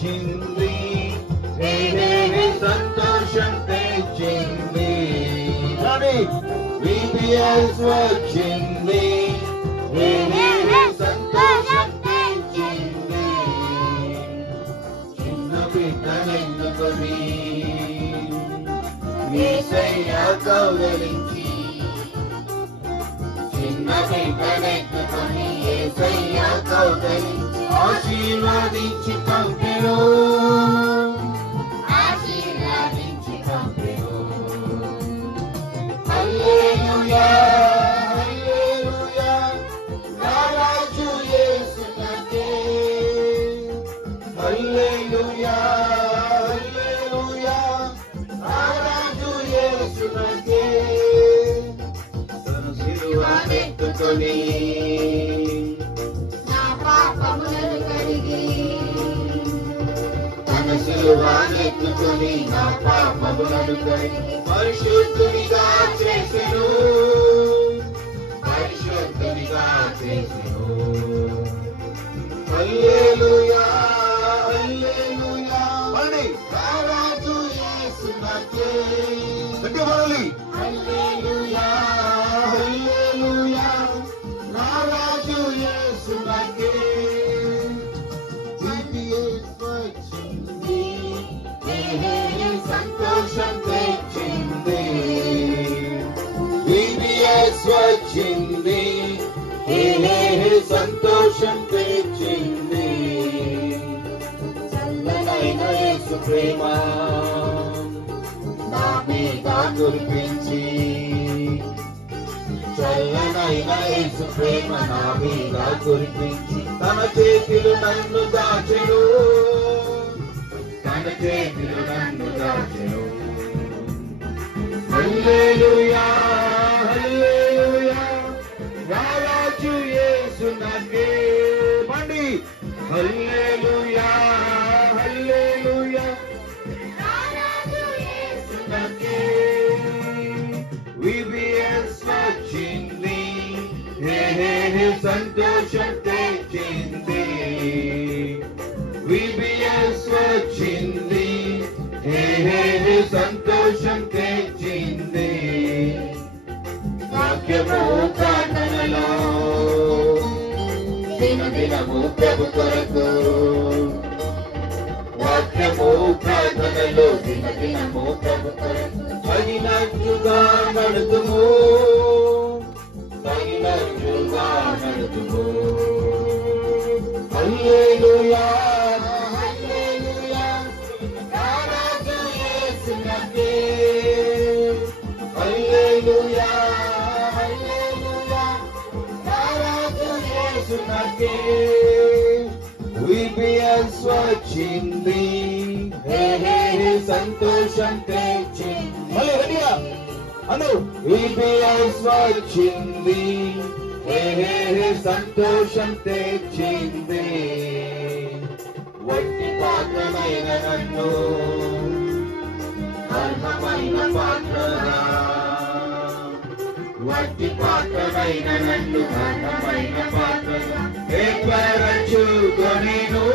వచ్చింది, సంతోషం తెచ్చింది. VBS వచ్చింది, సంతోషం తెచ్చింది. చిన్న బిడ్డనెన్నుకొని యేసయ్య కౌగిలించి, చిన్న బిడ్డనెన్నుకొని యేసయ్య కౌగిలించి ఆశీర్వదించి పంపెను, ఆశీర్వదించి పంపెను. హల్లెలూయా హల్లెలూయా నా రాజు యేసుకే. హల్లెలూయా హల్లెలూయా నా రాజు యేసుకే. తన సిలువనెత్తుకొని నా పాపములను కడిగి, తన సిలువనెత్తుకొని నా పాపములను కడిగి పరిశుద్ధునిగా చేసెను, పరిశుద్ధునిగా చేసెను. హల్లెలూయా హల్లెలూయా నా రాజు యేసుకే. హల్లెలూయా హల్లెలూయా నా రాజు యేసుకే. VBS వచ్చింది, సంతోషం తెచ్చింది. VBS వచ్చింది, సంతోషం తెచ్చింది. చల్లనైన యేసు ప్రేమ నా మీద కురిపించి, చల్లనైన యేసు ప్రేమ నా మీద కురిపించి తన చేతులు నన్ను దాచెను, తన చేతులు నన్ను దాచెను. హల్లెలూయా హల్లెలూయా నా రాజు యేసుకే. పండి హల్లెలూయా హల్లెలూయా నా రాజు యేసుకే. VBS వచ్చింది, సంతోషం తెచ్చింది. VBS వచ్చింది, సంతోషం తెచ్చింది. వాక్యము ప్రార్థనలో దినదినము ప్రభు కొరకు, వాక్యము ప్రార్థనలో దినదినము ప్రభు కొరకు తగినట్లుగా నడుతుము, తగినట్లుగా నడుతుము. హల్లెలూయా హల్లెలూయా నా రాజు యేసుకే. హల్లెలూయా హల్లెలూయా నా రాజు యేసుకే. VBS వచ్చింది, సంతోషం తెచ్చింది. అను VBS వచ్చింది, సంతోషం తెచ్చింది. వట్టి పాత్రమైన నన్ను అర్హమైన పాత్రగా, వట్టి పాత్రమైన నన్ను అర్హమైన పాత్రగా ఏర్పరచుకొనెను,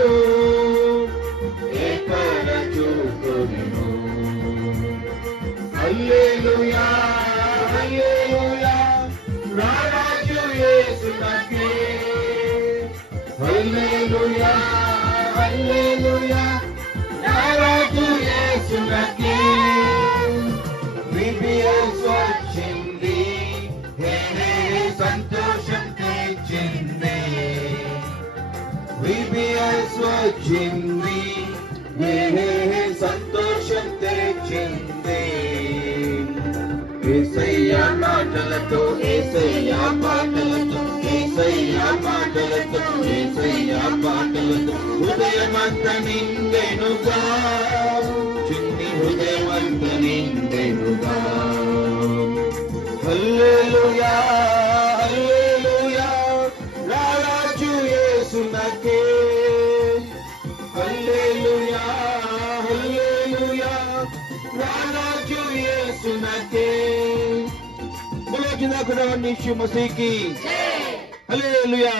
ఏర్పరచుకొనెను. హల్లెలూయా హల్లెలూయా నా రాజు యేసుకే. హల్లెలూయా హల్లెలూయా నా రాజు యేసుకే. VBS వచ్చింది, సంతోషం తెచ్చింది. VBS వచ్చింది, సంతోషం తెచ్చింది. యేసయ్య మాటలతో, యేసయ్య మాటలతో, యేసయ్య మాటలతో, యేసయ్య మాటలతో హృదయమంత నిండెనుగా, చిన్ని హృదయమంత నిండెనుగా. హల్లెలూయా హల్లెలూయా నా రాజు యేసుకే. హల్లెలూయా హల్లెలూయా నా రాజు యేసుకే. बोलो जिंदा खुदा यीशु मसीह की। हालेलुया।